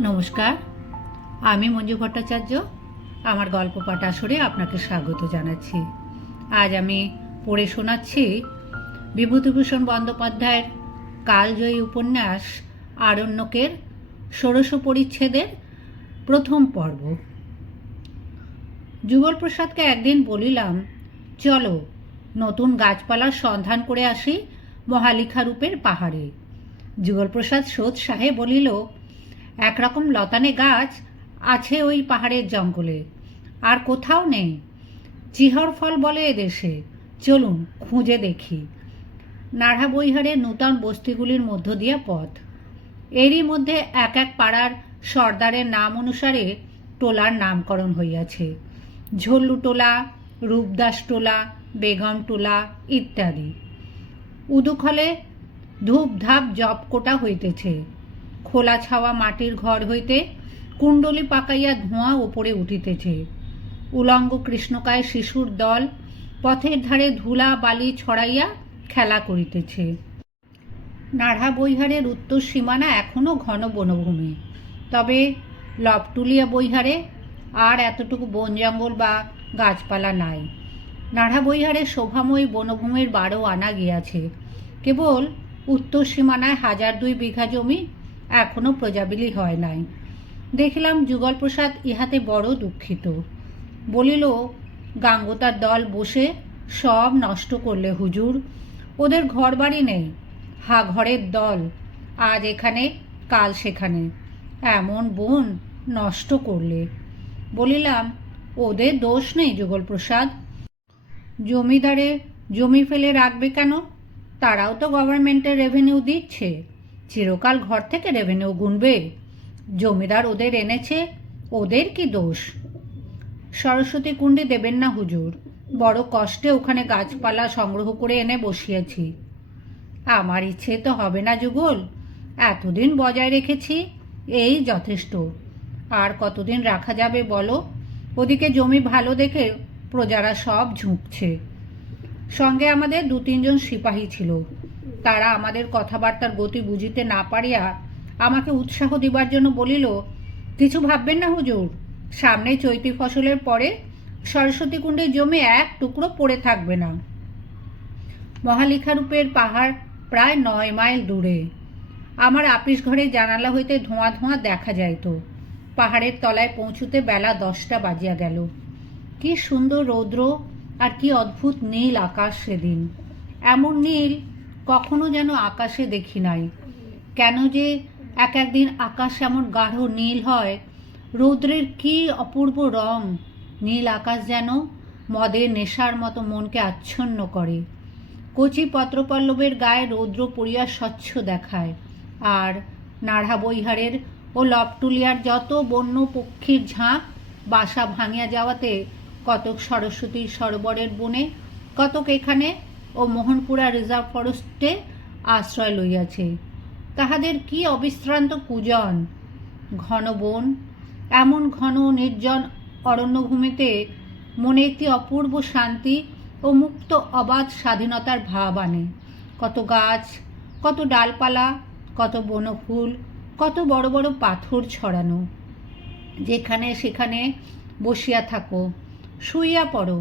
নমস্কার, আমি মঞ্জু ভট্টাচার্য। আমার গল্প পাঠ আসরে আপনাকে স্বাগত জানাচ্ছি। আজ আমি পড়ে শোনাচ্ছি বিভূতিভূষণ বন্দ্যোপাধ্যায়ের কালজয়ী উপন্যাস আরণ্যকের ষোড়শ পরিচ্ছেদের প্রথম পর্ব। যুগল প্রসাদকে একদিন বলিলাম, চলো, নতুন গাছপালার সন্ধান করে আসি মহালিখারূপের পাহাড়ে। যুগলপ্রসাদ সোদ সাহেব বলিল একরকম লতানে গাছ আছে ওই পাহাড়ের জঙ্গলে। আর কোথাও নেই। চিহর ফল বলে এদেশে। চলুন, খুঁজে দেখি। নাড়া বৈহারের নূতন বস্তিগুলির মধ্য দিয়ে পথ। এরই মধ্যে এক এক পাড়ার সর্দারের নাম অনুসারে টোলার নামকরণ হইয়াছে। ঝল্লু টোলা, রূপদাস টোলা, বেগম টোলা ইত্যাদি। উদুখলে ধূপ ধাপ জপ কোটা হইতেছে। খোলা ছাওয়া মাটির ঘর হইতে কুণ্ডলি পাকাইয়া ধোঁয়া ওপরে উঠিতেছে। উলঙ্গ কৃষ্ণকায় শিশুর দল পথের ধারে ধুলা বালি ছড়াইয়া খেলা করিতেছে। নাড়া বৈহারের উত্তর সীমানা এখনও ঘন বনভূমি। তবে লবটুলিয়া বৈহারে আর এতটুকু বন জঙ্গল বা গাছপালা নাই। নাড়া বৈহারের শোভাময়ী বনভূমির বারো আনা গিয়াছে। কেবল উত্তর সীমানায় হাজার দুই বিঘা জমি এখনও প্রজাবিলি হয় নাই। দেখিলাম যুগলপ্রসাদ ইহাতে বড় দুঃখিত। বলিল, গাঙ্গতার দল বসে সব নষ্ট করলে হুজুর, ওদের ঘর বাড়ি নেই, হা ঘরের দল, আজ এখানে, কাল সেখানে, এমন বোন নষ্ট করলে। বলিলাম, ওদের দোষ নেই যুগলপ্রসাদ। জমিদারে জমি ফেলে রাখবে কেন? তারাও তো গভর্নমেন্টের রেভিনিউ দিচ্ছে। চিরকাল ঘর থেকে রেভিনিউ গুনবে। জমিদার ওদের এনেছে, ওদের কি দোষ? সরস্বতী কুণ্ডে দেবেন না হুজুর, বড় কষ্টে ওখানে গাছপালা সংগ্রহ করে এনে বসিয়েছি। আমার ইচ্ছে তো হবে না যুগল, এতদিন বজায় রেখেছি, এই যথেষ্ট। আর কতদিন রাখা যাবে বলো? ওদিকে জমি ভালো দেখে প্রজারা সব ঝুঁকছে। সঙ্গে আমাদের দু তিনজন সিপাহী ছিল। তারা আমাদের কথাবার্তার গতি বুঝিতে না পারিয়া আমাকে উৎসাহ দিবার জন্য বলিল, কিছু ভাববেন না হুজুর। সামনে চৈতি ফসলের পরে সরস্বতী কুণ্ডের জমি এক টুকরো পড়ে থাকবে না। মহালিখারূপের পাহাড় প্রায় নয় মাইল দূরে। আমার আপিস ঘরে জানালা হইতে ধোঁয়া ধোঁয়া দেখা যাইত। পাহাড়ের তলায় পৌঁছুতে বেলা দশটা বাজিয়া গেল। কি সুন্দর রৌদ্র আর কি অদ্ভুত নীল আকাশ সেদিন। এমন নীল কখনো যেন আকাশে দেখি নাই। কেন যে এক একদিন আকাশ এমন গাঢ় নীল হয়, রৌদ্রের কি অপূর্ব রং, নীল আকাশ যেন মদের নেশার মতো মনকে আচ্ছন্ন করে। কচি পত্রপল্লবের গায়ে রৌদ্র পড়িয়া স্বচ্ছ দেখায়, আর নাড়া বৈহারের ও লপটুলিয়ার যত বন্য পক্ষীর ঝাঁক, বাসা ভাঙিয়া যাওয়াতে কতক সরস্বতীর সরোবরের বনে, কতক এখানে ও মোহনপুরা রিজার্ভ ফরেস্টে আশ্রয় লইয়াছে। তাহাদের কি অবিশ্রান্ত পূজন ঘন বন, এমন ঘন নির্জন অরণ্যভূমিতে মনে একটি অপূর্ব শান্তি ও মুক্ত অবাধ স্বাধীনতার ভাব আনে। কত গাছ, কত ডালপালা, কত বনফুল, কত বড় বড় পাথর ছড়ানো। যেখানে সেখানে বসিয়া থাকো, শুইয়া পড়ো।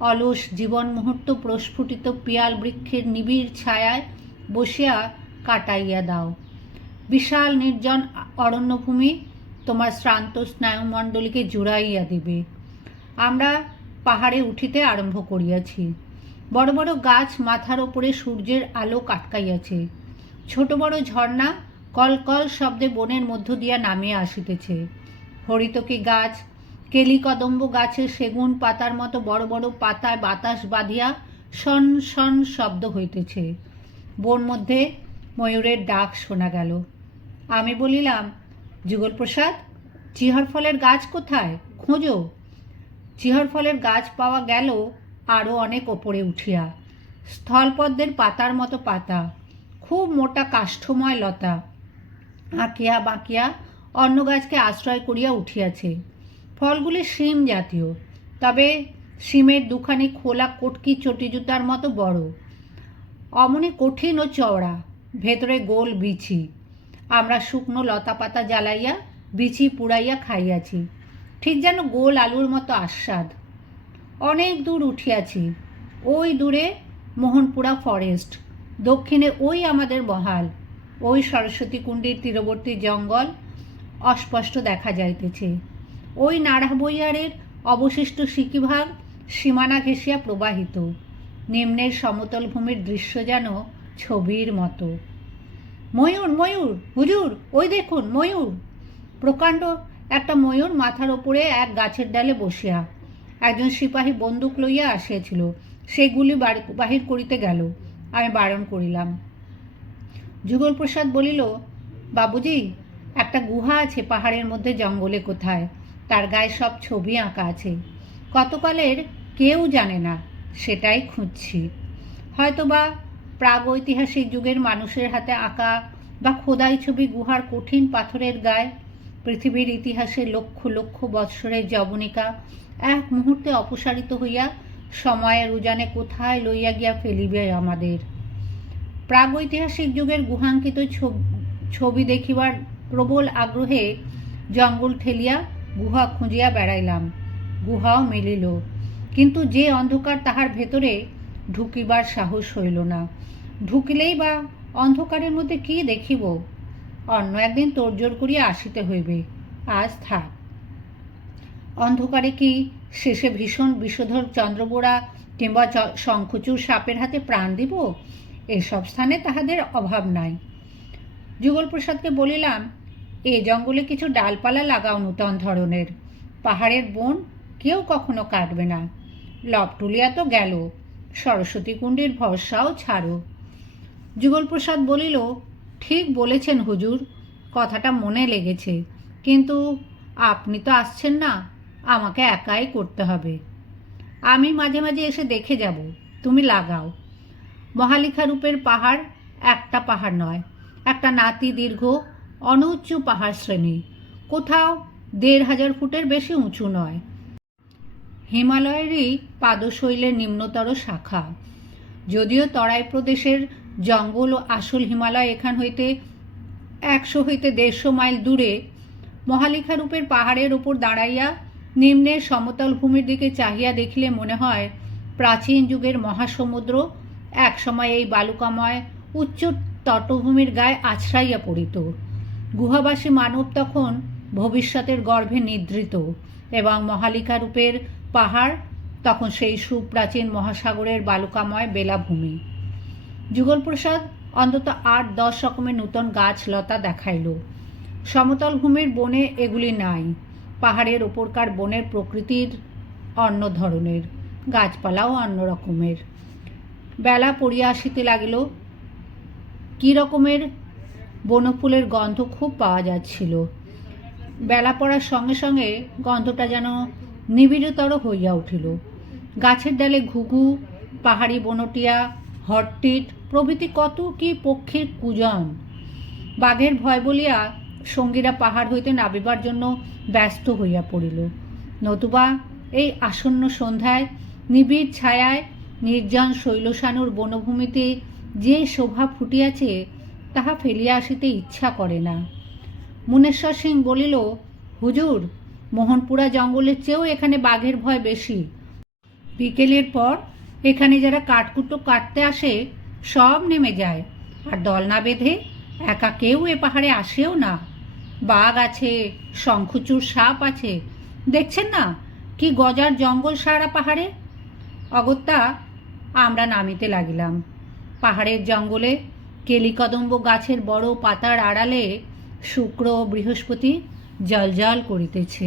অলস জীবন মুহূর্ত প্রস্ফুটিত পিয়াল বৃক্ষের নিবিড় ছায়ায় বসিয়া কাটাইয়া দাও। বিশাল নির্জন অরণ্যভূমি তোমার শ্রান্ত স্নায়ুমণ্ডলীকে জুড়াইয়া দিবে। আমরা পাহাড়ে উঠিতে আরম্ভ করিয়াছি। বড় বড় গাছ মাথার ওপরে সূর্যের আলো কাটকাইয়াছে। ছোট বড় ঝর্ণা কলকল শব্দে বনের মধ্য দিয়া নামিয়া আসিতেছে। হরিতকি গাছ কেলিকদম্ব গাছের সেগুন পাতার মতো বড় বড় পাতায় বাতাস বাঁধিয়া সন সন শব্দ হইতেছে। বন মধ্যে ময়ূরের ডাক শোনা গেল। আমি বলিলাম, যুগল প্রসাদ, চিহর ফলের গাছ কোথায়? খোঁজো। চিহর ফলের গাছ পাওয়া গেল আরও অনেক ওপরে উঠিয়া। স্থলপদ্মের পাতার মতো পাতা, খুব মোটা কাষ্ঠময় লতা। আঁকিয়া বাঁকিয়া অন্য গাছকে আশ্রয় করিয়া উঠিয়াছে। ফলগুলি শিম জাতীয়, তবে শিমের দুখানি খোলা কটকি চটি জুতার মতো বড়। অমনি কঠিন ও চওড়া, ভেতরে গোল বিছি। আমরা শুকনো লতা পাতা জ্বালাইয়া বিছি পুড়াইয়া খাইয়াছি। ঠিক যেন গোল আলুর মতো আস্বাদ। অনেক দূর উঠিয়াছি, ওই দূরে মোহনপুরা ফরেস্ট, দক্ষিণে ওই আমাদের মহাল, ওই সরস্বতী কুণ্ডের তীরবর্তী জঙ্গল অস্পষ্ট দেখা যাইতেছে। ওই নাড়া বইয়ারের অবশিষ্ট সিকিভাগ সীমানা ঘেঁষিয়া প্রবাহিত। নিম্নের সমতল ভূমির দৃশ্য যেন ছবির মতো। ময়ূর ময়ূর, হুজুর, ওই দেখুন, ময়ূর। প্রকাণ্ড একটা ময়ূর মাথার ওপরে এক গাছের ডালে বসিয়া একজন সিপাহী বন্দুক লইয়া আসিয়াছিল। সেগুলি বাহির করিতে গেল। আমি বারণ করিলাম। যুগল প্রসাদ বলিল, বাবুজি, একটা গুহা আছে পাহাড়ের মধ্যে জঙ্গলে কোথায়? তার গায়ে সব ছবি আঁকা আছে। কতকালের কেউ জানে না, সেটাই খুঁজছি। হয়তোবা প্রাগৈতিহাসিক যুগের মানুষের হাতে আঁকা বা খোদাই ছবি গুহার কঠিন পাথরের গায়ে, পৃথিবীর ইতিহাসে লক্ষ লক্ষ বৎসরের জবনিকা এক মুহূর্তে অপসারিত হইয়া সময়ের উজানে কোথায় লইয়া গিয়া ফেলিবে আমাদের। প্রাগৈতিহাসিক যুগের গুহাঙ্কিত ছবি দেখিবার প্রবল আগ্রহে জঙ্গল ঠেলিয়া গুহা খুঁজিয়া বেড়াইলাম, গুহাও মিলিল। কিন্তু যে অন্ধকার তাহার ভেতরে ঢুকিবার সাহস হইল না। ঢুকিলেই বা অন্ধকারের মধ্যে কি দেখিব? অন্য একদিন তোড়জোড় করিয়া আসিতে হইবে, আজ থাক। অন্ধকারে কি শেষে ভীষণ বিষধর চন্দ্রবোড়া কিংবা শঙ্খচূড় সাপের হাতে প্রাণ দিব? এসব স্থানে তাহাদের অভাব নাই। যুগল প্রসাদকে বলিলাম এ জঙ্গলে কিছু ডালপালা লাগাও নূতন ধরনের। পাহাড়ের বন কেউ কখনো কাটবে না। লপটুলিয়া তো গেল, সরস্বতী কুণ্ডের ভরসাও ছাড়ো। যুগলপ্রসাদ বলিল, ঠিক বলেছেন হুজুর, কথাটা মনে লেগেছে, কিন্তু আপনি তো আসছেন না, আমাকে একাই করতে হবে। আমি মাঝে মাঝে এসে দেখে যাব, তুমি লাগাও। মহালিখা রূপের পাহাড় একটা পাহাড় নয়, একটা নাতি দীর্ঘ অনুচ্চ পাহাড় শ্রেণি। কোথাও দেড় হাজার ফুটের বেশি উঁচু নয়। হিমালয়েরই পাদশৈলের নিম্নতর শাখা। যদিও তরাই প্রদেশের জঙ্গল ও আসল হিমালয় এখান হইতে একশো হইতে দেড়শো মাইল দূরে মহালিখা রূপের পাহাড়ের ওপর দাঁড়াইয়া নিম্নের সমতল ভূমির দিকে চাহিয়া দেখিলে মনে হয়, প্রাচীন যুগের মহাসমুদ্র একসময় এই বালুকাময় উচ্চ তটভূমির গায়ে আছড়াইয়া পড়িত। গুহাবাসী মানব তখন ভবিষ্যতের গর্ভে নিদ্রিত এবং মহালিকা রূপের পাহাড়, তখন সেই সুপ্রাচীন মহাসাগরের বালুকাময় বেলাভূমি। যুগলপ্রসাদ অন্তত আট দশ রকমের নূতন গাছ লতা দেখাইল। সমতল ভূমির বনে এগুলি নাই, পাহাড়ের ওপরকার বনের প্রকৃতির অন্য ধরনের, গাছপালাও অন্য রকমের। বেলা পড়িয়া আসিতে লাগিল, কী রকমের বনফুলের গন্ধ খুব পাওয়া যাচ্ছিল। বেলা পড়ার সঙ্গে সঙ্গে গন্ধটা যেন নিবিড়তর হইয়া উঠিল। গাছের ডালে ঘুঘু, পাহাড়ি বনটিয়া, হটটিট, প্রভৃতি কত কি পক্ষীর কুজন। বাঘের ভয় বলিয়া সঙ্গীরা পাহাড় হইতে নামিবার জন্য ব্যস্ত হইয়া পড়িল। নতুবা এই আসন্ন সন্ধ্যায় নিবিড় ছায়ায় নির্জন শৈলসানুর বনভূমিতে যে শোভা ফুটিয়াছে তাহা ফেলিয়া আসিতে ইচ্ছা করে না। মুনেশ্বর সিং বলিল, হুজুর, মোহনপুরা জঙ্গলের চেয়েও এখানে বাঘের ভয় বেশি। বিকেলের পর এখানে যারা কাঠকুটো কাটতে আসে, সব নেমে যায়। আর দল না বেঁধে একা কেউ এ পাহাড়ে আসেও না। বাঘ আছে, শঙ্খচুর সাপ আছে। দেখছেন না, কি গজার জঙ্গল সারা পাহাড়ে? অগত্যা আমরা নামিতে লাগিলাম। পাহাড়ের জঙ্গলে কেলিকদম্ব গাছের বড় পাতার আড়ালে শুক্র বৃহস্পতি জলজল করিতেছে।